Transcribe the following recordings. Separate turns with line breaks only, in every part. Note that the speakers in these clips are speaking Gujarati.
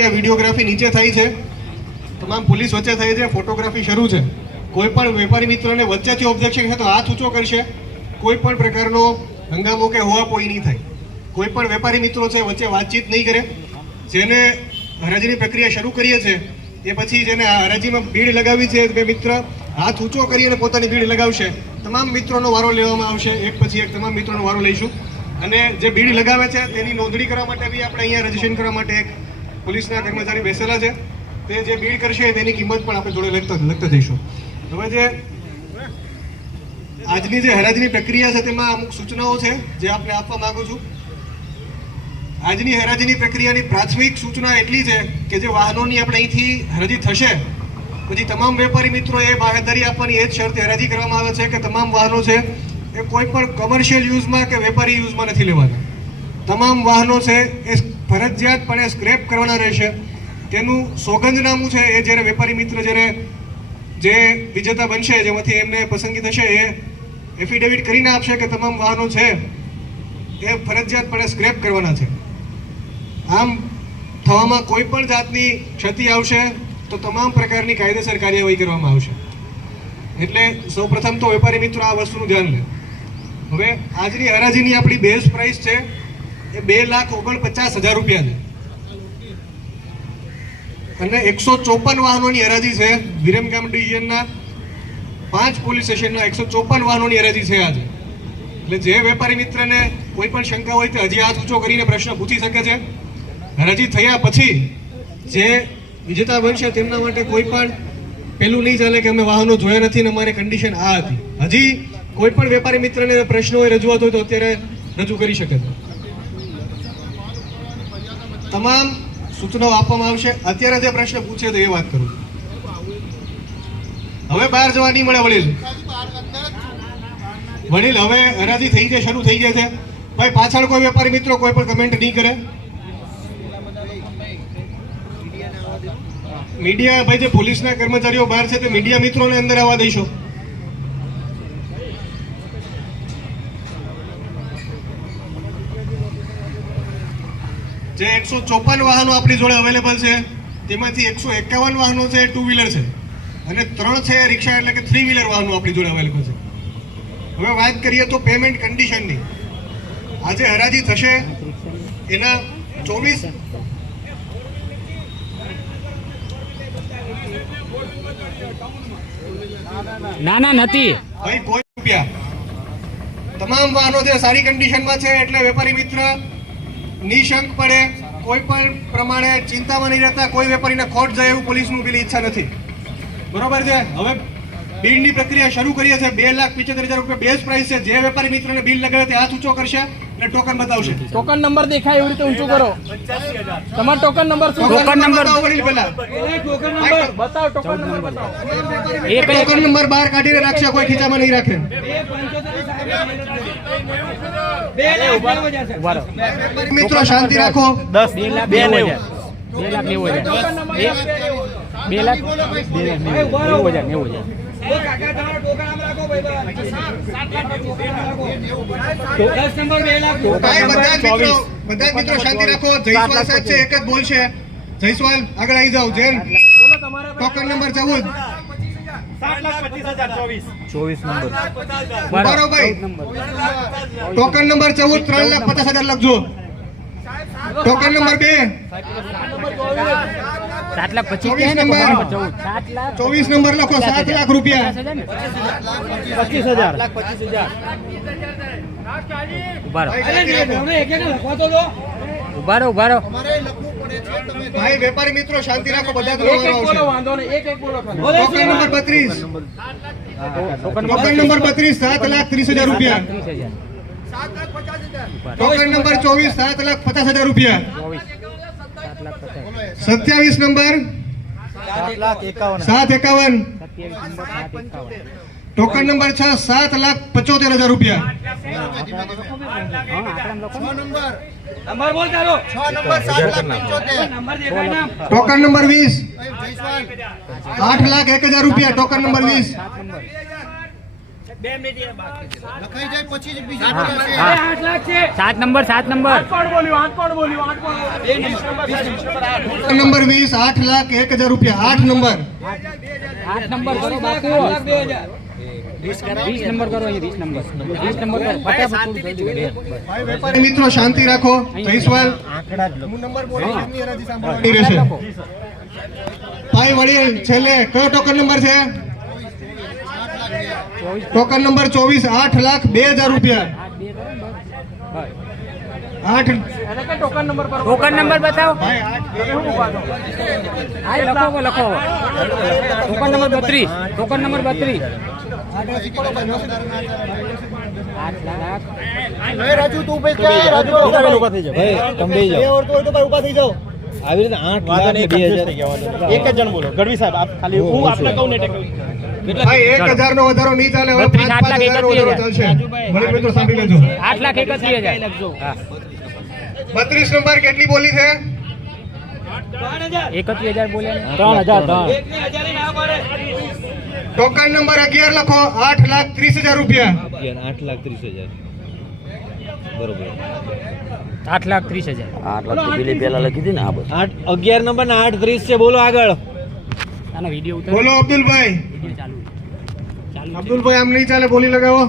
પ્રક્રિયા વિડીયોગ્રાફી નીચે થાય છે. તમામ પોલીસ વચ્ચે થાય છે. ફોટોગ્રાફી શરૂ છે. કોઈ પણ વેપારી મિત્રોને વચ્ચેથી ઓબ્જેક્શન છે તો હાથ ઊંચો કરશે. કોઈ પણ પ્રકારનો હંગામો કે હોવાપોઈ નહીં થાય. કોઈ પણ વેપારી મિત્રો છે વચ્ચે વાતચીત નહીં કરે. જેને હરાજીની પ્રક્રિયા શરૂ કરીએ છે એ પછી જેને હરાજીમાં ભીડ લગાવી છે તે મિત્ર, હાથ ઊંચો કરી અને પોતાની ભીડ લગાવશે. તમામ મિત્રોનો વારો લેવામાં આવશે. એક પછી એક તમામ મિત્રોનો વારો લઈશું. અને જે ભીડ લગાવે છે, તેની નોંધણી કરવા માટે બી આપણે અહીંયા રજીસ્ટ્રેશન કરવા માટે એક પોલીસના કર્મચારી બેસેલા છે. તે જે બીડ કરશે તેની કિંમત પણ આપણે જોડે લખતા લખતા જઈશું. હવે જે આજની જે હરાજીની પ્રક્રિયા છે તેમાં અમુક સૂચનાઓ છે જે આપણે આપવા માંગુ છું. આજની હરાજીની પ્રક્રિયાની પ્રાથમિક સૂચના એટલી છે કે જે વાહનોની આપણે અહીંથી હરાજી થશે, પછી તમામ વેપારી મિત્રો એ બાહેધરી આપવાની એ જ શરતે હરાજી કરવામાં આવે છે કે તમામ વાહનો છે એ કોઈ પણ કમર્શિયલ યુઝમાં કે વેપારી યુઝમાં નથી લેવાના. તમામ વાહનો છે એ ફરજિયાતપણે સ્ક્રેપ કરવાના રહેશે. તેનું સોગંદનામું છે એ જ્યારે વેપારી મિત્ર જ્યારે જે વિજેતા બનશે, જેમાંથી એમને પસંદગી થશે, એ એફિડેવિટ કરીને આપશે કે તમામ વાહનો છે, એ ફરજિયાતપણે સ્ક્રેપ કરવાના છે. આમ થવામાં કોઈ પણ જાતની ક્ષતિ આવશે, તો તમામ પ્રકારની કાયદેસર કાર્યવાહી કરવામાં આવશે. એટલે સૌપ્રથમ તો વેપારી મિત્રો આ વસ્તુનું ધ્યાન લે. હવે આજની હરાજીની આપણી બેઝ પ્રાઇસ છે એ બે લાખ ઓગણપચાસ હજાર રૂપિયા છે. અને એકસો ચોપન વાહનોની હરાજી છે. વિરમગામ ડિવિઝનના પાંચ પોલીસ સ્ટેશનના એકસો ચોપન વાહનોની હરાજી છે આજે. એટલે જે વેપારી મિત્રને કોઈ પણ શંકા હોય તે હજી હાથ ઊંચો કરીને પ્રશ્ન પૂછી શકે છે. હરાજી થયા પછી જે વિજેતા બનશે તેમના માટે કોઈ પણ પેલું નહીં ચાલે કે અમે વાહનો જોયા નથી ને અમારી કન્ડિશન આ હતી. હજી કોઈ પણ વેપારી મિત્રને પ્રશ્નો હોય, રજૂઆત હોય તો અત્યારે રજૂ કરી શકે છે. તમામ સૂચનાઓ આપવામાં આવશે. અત્યારે જે પ્રશ્ન પૂછે તો એ વાત કરું હવે બહાર જવા નહીં મળે વડીલ. વડીલ, હવે હરાજી થઈ જાય, શરૂ થઈ જાય છે. ભાઈ, પાછળ કોઈ વેપારી મિત્રો કોઈ પણ કમેન્ટ નહીં કરે? મીડિયા, ભાઈ, જે પોલીસના કર્મચારીઓ બહાર છે તે મીડિયા મિત્રોને અંદર આવવા દઈશો. જે એકસો ચોપન વાહનો આપણી જોડે અવેલેબલ છે તેમાંથી એકસો એકાવન વાહનો છે ટુ વ્હીલર છે. અને ત્રણ છે રિક્ષા એટલે કે થ્રી વ્હીલર વાહનો આપણી જોડે અવેલેબલ છે. હવે વાત કરીએ તો પેમેન્ટ કન્ડિશનની આજે હરાજી થશે એના ચોવીસ
ના ના નથી.
ભાઈ કોઈ રૂપિયા. તમામ વાહનો જે સારી કન્ડિશનમાં છે એટલે વેપારી મિત્ર નિશંક પડે કોઈ પણ પ્રમાણે ચિંતામાં નહીં રહેતા કોઈ વેપારીને ખોટ જાય એવું પોલીસનું પેલી ઈચ્છા નથી. બરોબર છે? હવે બિલની પ્રક્રિયા શરૂ કરીએ છીએ. બે લાખ પિચોતેર હજાર રૂપિયા બેઝ પ્રાઇસ છે. જે વેપારી મિત્રોને બિલ લગાવે તે હાથ ઊંચો કરશે અને ટોકન બતાવશે.
ટોકન નંબર દેખાય એવી રીતે ઊંચો કરો. તમારો ટોકન નંબર શું
ટોકન
નંબર-
ટોકન નંબર બતાવો ટોકન નંબર બતાવો.
એ
ટોકન નંબર બહાર કાઢીને રાખશે કોઈ ખીચામાં નહીં રાખે. મિત્રો શાંતિ રાખો.
દસ બે લાખ નેવું હજાર. બે લાખ નેવું હજાર. નેવું હજાર
બધા જ મિત્રો બધા મિત્રો શાંતિ રાખો. જયસ્વાલ સાહેબ છે એક જ બોલશે જયસ્વાલ આગળ આવી જાઓ
જેલ
ટોકન નંબર ચૌદ.
ચોવીસ. નંબર.
ઉભારો ટોકન નંબર ચૌદ ત્રણ લાખ પચાસ હજાર લખજો. ટોકન નંબર બે.
સાત લાખ પચીસ
નંબર.
ચૌદ.
ચોવીસ નંબર લખો સાત લાખ રૂપિયા.
પચાસ હજાર. ને પચીસ હજાર. ઊભા રહો. રહો રહો.
ભાઈ વેપારી મિત્રો શાંતિ રાખો બધા જ
એક એક બોલો વાંધો નહીં એક એક બોલો
ટોકન નંબર બત્રીસ.
ટોકન
ટોકન નંબર બત્રીસ સાત લાખ ત્રીસ હજાર રૂપિયા. ટોકન નંબર ચોવીસ સાત લાખ પચાસ હજાર રૂપિયા. સત્યાવીસ નંબર સાત એકાવન. ટોકન નંબર છ સાત લાખ પચોતેર હજાર રૂપિયા. ટોકન નંબર વીસ. આઠ લાખ એક હજાર રૂપિયા ટોકન નંબર વીસ.
સાત નંબર
લખાઈ જાય પછી જ બીજા
હા,
બોલાશે.
હા.
આઠ લાખ છે
સાત નંબર સાત નંબર.
કોણ બોલ્યું આઠ કોણ બોલ્યું આઠ કોણ બોલ્યું
નંબર વીસ આઠ લાખ એક હજાર રૂપિયા આઠ નંબર.
આઠ નંબર
મિત્રો શાંતિ રાખો. જયસ્વાલ ભાઈ વડીલ છેલ્લે કયો ટોકન નંબર છે? ટોકન નંબર ચોવીસ આઠ લાખ બે હજાર રૂપિયા.
આઠ.
ટોકન નંબર
ટોકન નંબર બતાવો. લખો લખો. ટોકન નંબર બત્રીસ. ટોકન નંબર બત્રીસ.
રાજુ તું ઊભી થા, રાજુ
આવી રીતે આઠ લાખ બે હજાર. એક જ જણ બોલો. ગઢવી સાહેબ આપ ખાલી હું આપને કહું ને એટલે
એક હજાર નો વધારો નહીં ચાલે હવે પાંચ પાંચ હજાર
એકત્રીસ
વધારો ચાલશે. વડીલ મિત્રો સાંભળી લેજો.
આઠ લાખ એકત્રીસ હજાર.
બત્રીસ નંબર કેટલી બોલી છે?
એકત્રીસ હજાર બોલ્યા
ત્રણ હજાર ત્રણ.
ટોકન નંબર અગિયાર લખો આઠ લાખ ત્રીસ હજાર રૂપિયા.
આઠ લાખ ત્રીસ હજાર. બરોબર.
આઠ લાખ ત્રીસ હજાર.
આઠ અગિયાર નંબર ને આઠ ત્રીસ છે બોલો આગળ.
આનો વીડિયો ઉતાર.
બોલો અબ્દુલભાઈ.
વીડિયો ચાલુ. ચાલુ.
અબ્દુલભાઈ આમ નહીં ચાલે બોલી લગાવો.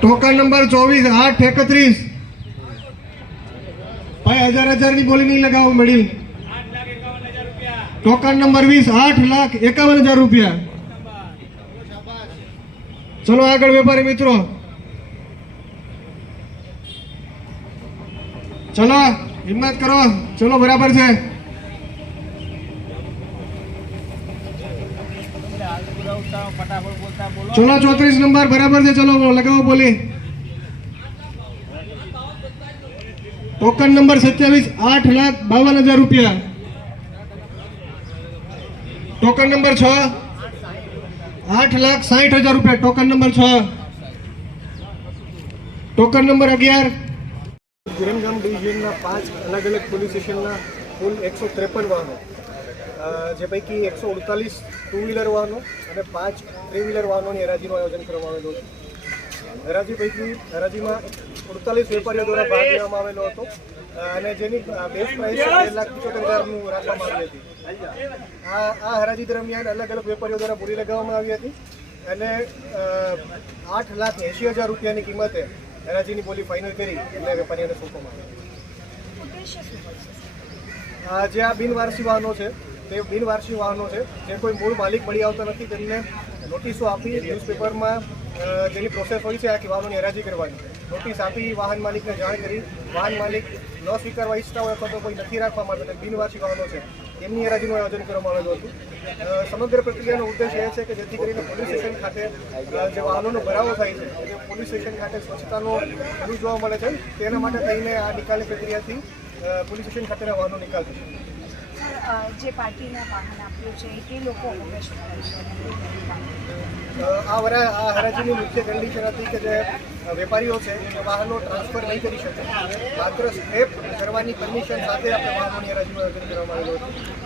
ટોકન નંબર ચોવીસ આઠ એકત્રીસ. હજાર હજારની બોલી નહીં લગાવો, મેડિલ. ટોકન નંબર વીસ, આઠ લાખ એકાવન હજાર રૂપિયા. ચલો આગળ વેપારી મિત્રો. ચલો, હિંમત કરો. ચલો, બરાબર છે. ચલો, ચોત્રીસ નંબર, બરાબર છે. ચલો, લગાવો બોલી. ટોકન નંબર સત્યાવીસ આઠ લાખ બાવન હજાર રૂપિયા. ટોકન નંબર છ. આઠ લાખ સાઠ હજાર રૂપિયા. ટોકન નંબર છ. ટોકન નંબર અગિયાર.
વિરમગામ ડિવિઝનના પાંચ અલગ અલગ પોલીસ સ્ટેશનના કુલ એકસો ત્રેપન વાહનો જે પૈકી એકસો અડતાલીસ ટુ વ્હીલર વાહનો અને પાંચ થ્રી વ્હીલર વાહનોની હરાજીનું આયોજન કરવામાં આવેલું હતું હરાજી પૈકી હરાજીમાં અડતાલીસ વેપારીઓ દ્વારા ભાગ લેવામાં આવેલો હતો. અને જેની બેસ્ટ પ્રાઇસ બે લાખ પંચોતેર હજારનું રાખવામાં આવી હતી. આ આ હરાજી દરમિયાન અલગ અલગ વેપારીઓ દ્વારા બોલી લગાવવામાં આવી હતી. અને આઠ લાખ એંશી હજાર રૂપિયાની કિંમતે હરાજીની બોલી ફાઇનલ કરી એટલે વેપારીઓને સોંપવામાં આવી. જે આ બિનવારસી વાહનો છે, તે બિનવારસી વાહનો છે. જે કોઈ મૂળ માલિક મળી આવતા નથી, તેમને નોટિસો આપી ન્યૂઝપેપરમાં જેની પ્રોસેસ હોય છે આ વાહનોની હરાજી કરવાની. નોટિસ આપી વાહન માલિકને જાણ કરી. વાહન માલિક ન સ્વીકારવા ઈચ્છતા હોય અથવા તો કોઈ નથી રાખવા માંગતા બિનવાર્ષિક વાહનો છે. એમની હરાજીનું આયોજન કરવામાં આવેલું હતું. સમગ્ર પ્રક્રિયાનો ઉદ્દેશ એ છે કે જેથી કરીને પોલીસ સ્ટેશન ખાતે જે વાહનોનો ભરાવો થાય છે જે પોલીસ સ્ટેશન ખાતે સ્વચ્છતાનો અનુભવ જોવા મળે છે. તેના માટે થઈને આ નિકાલની પ્રક્રિયાથી પોલીસ સ્ટેશન ખાતેના વાહનો નિકાલ થશે.
જે પાર્ટીને વાહન આપ્યું છે, એ લોકો હવે શું કરશે
આ વરા, આ હરાજીની મુખ્ય કન્ડિશન હતી કે જે વેપારીઓ છે, એ વાહનો ટ્રાન્સફર નહીં કરી શકે. માત્ર સ્ટેપ કરવાની પરમિશન સાથે આપણે વાહનોની હરાજીમાં કરવામાં આવ્યો હતું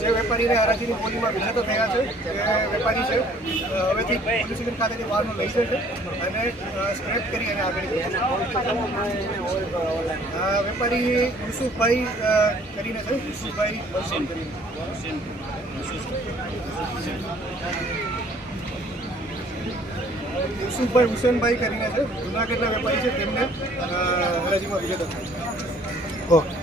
જે વેપારીને હરાજીની બોલીમાં વિજેતા થયા છે તે વેપારી છે. હવેથી પોલીસ સ્ટેશન ખાતેથી વાહનો લઈ જશે અને સ્ક્રેપ કરી અને આગળ વેપારી યુસુફભાઈ કરીને છે. યુસુફભાઈ કરીને યુસુફભાઈ હુસેનભાઈ કરીને છે. જુનાગઢના વેપારી છે. તેમને હરાજીમાં વિજેતા થાય
ઓકે.